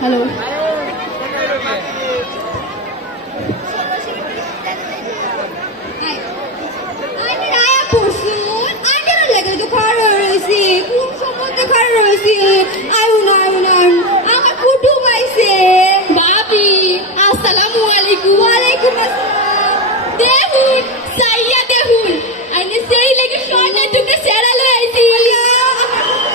Hello, আমার কুটুম আইছে। ভাবি আসসালামু আলাইকুম। ওয়ালাইকুম আসসালাম। দেখুন সাইয়া দেখুন আইনে সেই লাগি সোনা টুকরা সেরা লই আইছি।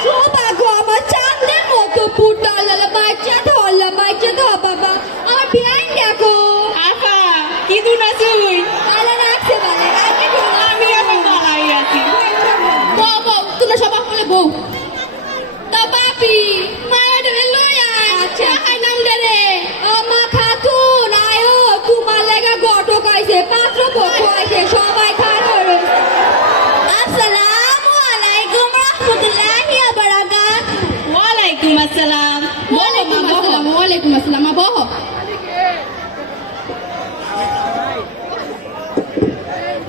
সৌভাগ্য আমার চাঁদের মতো পুটাল বাচ্চা ধরলা বাচ্চা ধ বাবা আমার বিয়াই দেখো। আপা কি দুন আছে ওই আলা রাখছে বালে আগে আমি এখন দাঁড়াই আছি। বউ বউ তোমরা সবাই বলে বউ তা বাপি মায়ের লই আচ্ছা আই নাম দে আমা খাতুন আয়ো তোমার লাগা গটক আইছে পাত্র পক্ষ আইছে সবাই খাড়া রইছে। আসসালামু আলাইকুম রাহমাতুল্লাহি ওয়া বারাকাতুহু। ওয়ালাইকুম আসসালাম। ওয়ালাইকুম আসসালাম। ওয়ালাইকুম আসসালাম। বহ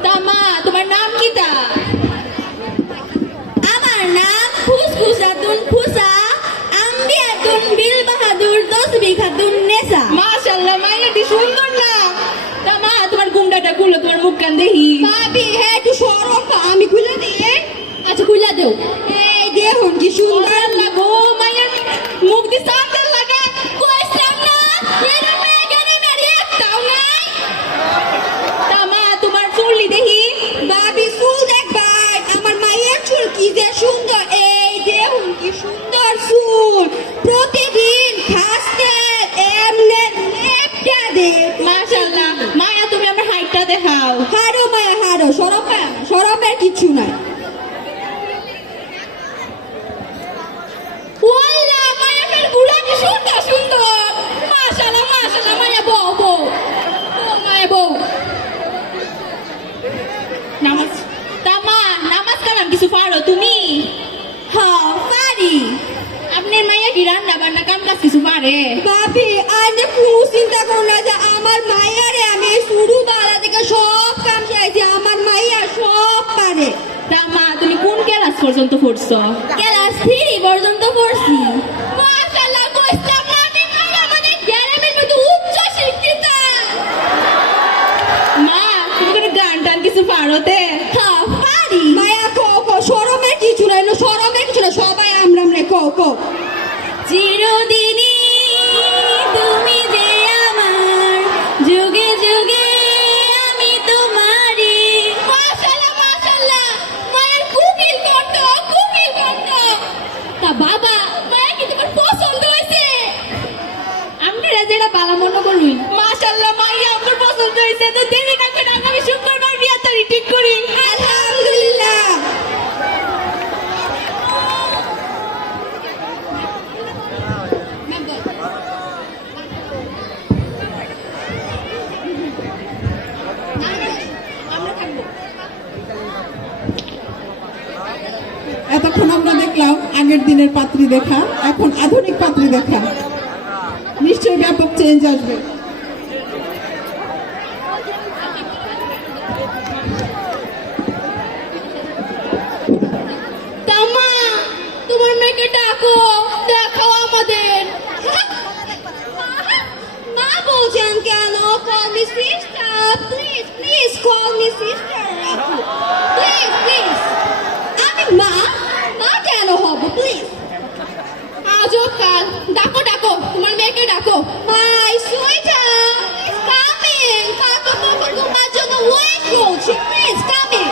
তামা তোমার নাম কি তা? আমার নাম ফুসফুসাতুন ফুসা আম্বিয়াতুন বিল বাহাদুর 10 বিঘাতুন নেসা। মাশাআল্লাহ মাইয়াটি সুন্দর না। তামা তোমার গুমডাটা খুলো, তোমার মুখ কান দেখি। ভাবি হ্যাঁ একটু সরব আমি খুলে দিয়ে। আচ্ছা খুলে দেও। এই দেখুন কি সুন্দর লাগো মাইয়ার মুখ দি সান্দাল লাগা। কইছলাম না এর মেগানে মেরে একটাও নাই। তামা তোমার চুললি দেখি। ভাবি চুল দেখবা আমার মায়ের চুল কি যে সুন্দর। এই দেখুন কি সুন্দর চুল প্রতিদিন খাসতে এমনে লেপটা দে। মাশাআল্লাহ মায়া তুমি আমার হাইটটা দেখাও। হারো মায়া হারো সরবের কিছু নাই। ওয়াল্লাহ মায়া ফের বুড়া কি সুন্দর সুন্দর। মাশাআল্লাহ মাশাআল্লাহ মায়া বউ বউ ও মায়া বউ। নামাজ তামা নামাজ কালাম কিছু পারো তুমি? হ্যাঁ পারি। আপনার মাইয়া কি রান্না বান্না কাম কাজ কিছু পারে? ভাবি আরে কোনো চিন্তা করো না যে আমার মায়ারে আমি শুরু বালা থেকে সব কাম শিখাইছি। আমার মাইয়া সব পারে। তামা তুমি কোন ক্লাস পর্যন্ত পড়ছো? ক্লাস 3 পর্যন্ত পড়ছি। মাশাআল্লাহ কইছলাম না আমি মাইয়া আমাদের গ্রামের মতো উচ্চ শিক্ষিতা। মা তুমি কোনো গান টান কিছু পারোতে? হ্যাঁ পারি। মায়া কো শরমের কিছু নাই না শরমের কিছু না সবাই আমরা কো চিরদিনই তুমি যে আমার যুগে যুগে আমি তোমারই। মাশাআল্লাহ মাশাআল্লাহ মায়ের কুকিল কণ্ঠ তা বাবা মায়া কি তোমার পছন্দ হয়েছে? আমরা যেটা পালা মনে করুই। মাশাআল্লাহ মাইয়া আমার পছন্দ হয়েছে। তো দেরি না করে আগামী শুক্রবার বিয়া তারিখ ঠিক করি। আলহামদুলিল্লাহ। এতক্ষণ আমরা দেখলাম আগের দিনের পাত্রী দেখা, এখন আধুনিক পাত্রী দেখা। নিশ্চয়ই ব্যাপক চেঞ্জ আসবে। তামা তোমার মেয়েকে ডাকো দেখাও আমাদের। মা বলছেন কেন? Call me sister please please call me sister please please. আমি মা কেন হব প্লিজ? আজও কাল ডাকো ডাকো তোমার মেয়েকে ডাকো। মাই সুইটার ইজ কামিং। কাকা কাকা তোমার জন্য ওয়েট করছি। Please coming.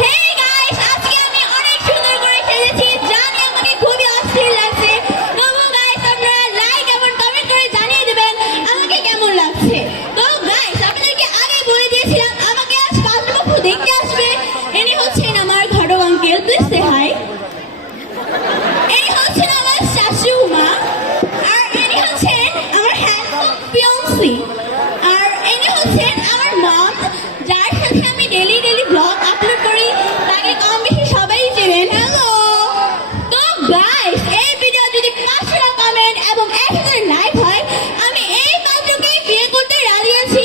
হেই গাইস আজকে আমি অনেক সুন্দর করে সেজেছি জানি আমাকে খুবই অস্থির লাগছে। তবু গাইস আপনারা লাইক এবং কমেন্ট করে জানিয়ে দিবেন আমাকে কেমন লাগছে। তো গাইস আপনাদেরকে আগে বলে দিয়েছিলাম আমাকে আজ পাত্রপক্ষ দেখতে আসবে। ইনি হচ্ছেন আমার ঘটক আঙ্কেল। Please say hi. ইনি হচ্ছেন আমার শাশুমা আর ইনি হচ্ছেন আমার হ্যান্ডসাম ফিয়ান্সি আর ইনি হচ্ছেন আমার মম যার সাথে আমি ডেইলি ব্লগ আপলোড করি। তাকে কম বেশি সবাই চেনেন। হ্যালো। তো গাইস এই ভিডিও যদি 500 কমেন্ট এবং 1000 লাইক হয় আমি এই পাত্রকেই বিয়ে করতে রাজি আছি।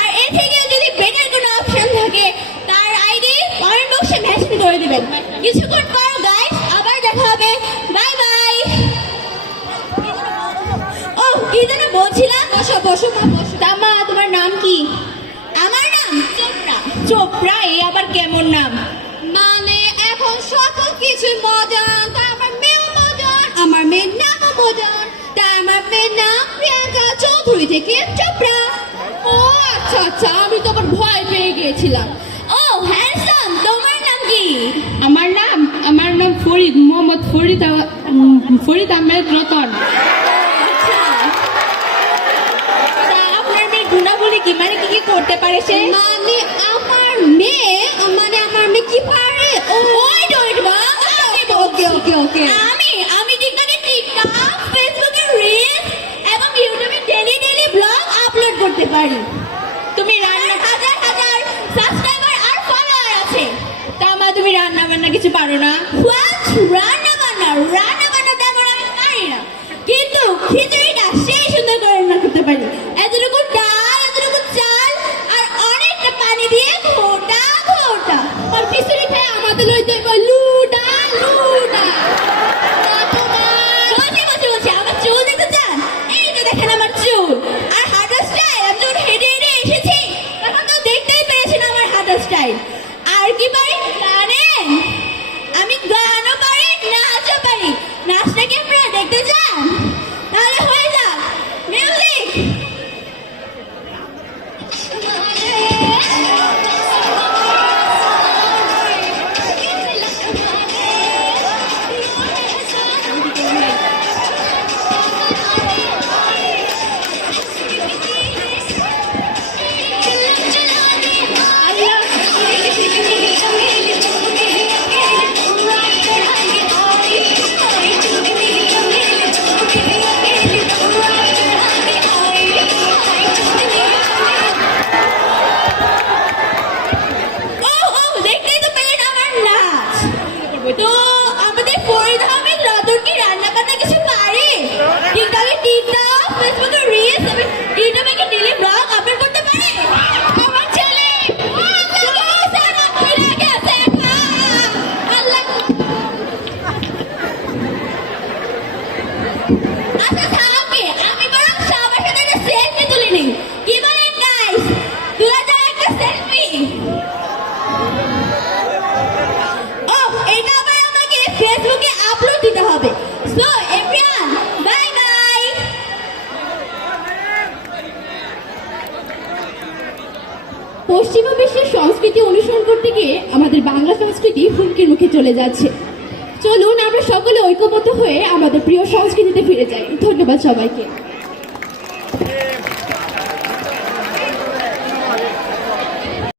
আর এর থেকে যদি বেটার কোনো অপশন থাকে তার আইডি কমেন্ট বক্সে মেনশন করে দিবেন। কিছুক্ষণ পর গাইস আবার দেখা হবে বসো মা বসো। তা মা তোমার নাম কি? আমার নাম চোপড়া। চোপড়া, এই আবার কেমন নাম? মানে এখন সকল কিছু মডার্ন, তাই আমার মেয়েও মডার্ন, আমার মেয়ের নামও মডার্ন, তাই আমার মেয়ের নাম প্রিয়াঙ্কা চৌধুরী থেকে চোপড়া। ও আচ্ছা আচ্ছা, আমি তো আবার ভয় পেয়ে গিয়েছিলাম। ও হ্যান্ডসাম, তোমার নাম কি? আমার নাম ফরিদ, মোহাম্মদ ফরিদ আহমেদ রতন। তা আপনার মেয়ের গুণাবলী কি, মানে কি কি করতে পারে সে? মানে আমার মেয়ে কি পারে? ও ওয়েট মা, ওকে ওকে ওকে। আমি টিকটক, ফেসবুকে রিলস এবং ইউটিউবে ডেইলি ব্লগ আপলোড করতে পারি। তুমি রান্না, হাজার হাজার সাবস্ক্রাইবার আর ফলোয়ার আছে। তা মা তুমি রান্না বান্না কিছু পারো না? হোয়াট? রান্না বান্না তেমন আমি পারি না, কিন্তু খিচুড়িটা সেই সুন্দর করে রান্না করতে পারি। এতটুকু ডাল, এতটুকু চাল আর অনেকটা পানি দিয়ে ঘোটা ঘোটা। আর খিচুড়ি খেয়ে আমাদের লইতে লুডা লুডা। বসে আমার চুল দেখতে চান? এই যে দেখেন আমার চুল আর হাঁটার স্টাইল। আমি যখন হেঁটে হেঁটে এসেছি তখন তো দেখতেই পেরেছেন আমার হাঁটার স্টাইল। আর কি পারি জানেন? আমি গানও পারি, নাচও পারি। নাচটা কি আপনারা দেখতে চান? তাহলে হয়ে যাক মিউজিক। দেখতেই তো পেলেন আমার নাচ। তো আমাদের ফরিদ আহমেদ রতন কি রান্না বান্না কিছু পারে? টিকটক, ফেসবুকে রিলস এবং ইউটিউবে কি ডেইলি ব্লগ আপলোড করতে পারে? আমার ছেলে আচ্ছা থামবে, আমি বরং সবার সাথে একটা সেলফি তুলে নিই। কি বলেন গাইস? তোলা যায় একটা সেলফি? ও এটা আবার আমাকে ফেসবুকে আপলোড দিতে হবে। So everyone bye bye. পশ্চিমা বিশ্বের সংস্কৃতি অনুসরণ করতে গিয়ে আমাদের বাংলা সংস্কৃতি হুমকির মুখে চলে যাচ্ছে। চলুন আমরা সকলে ঐক্যবদ্ধ হয়ে আমাদের প্রিয় সংস্কৃতিতে ফিরে যাই। ধন্যবাদ সবাইকে।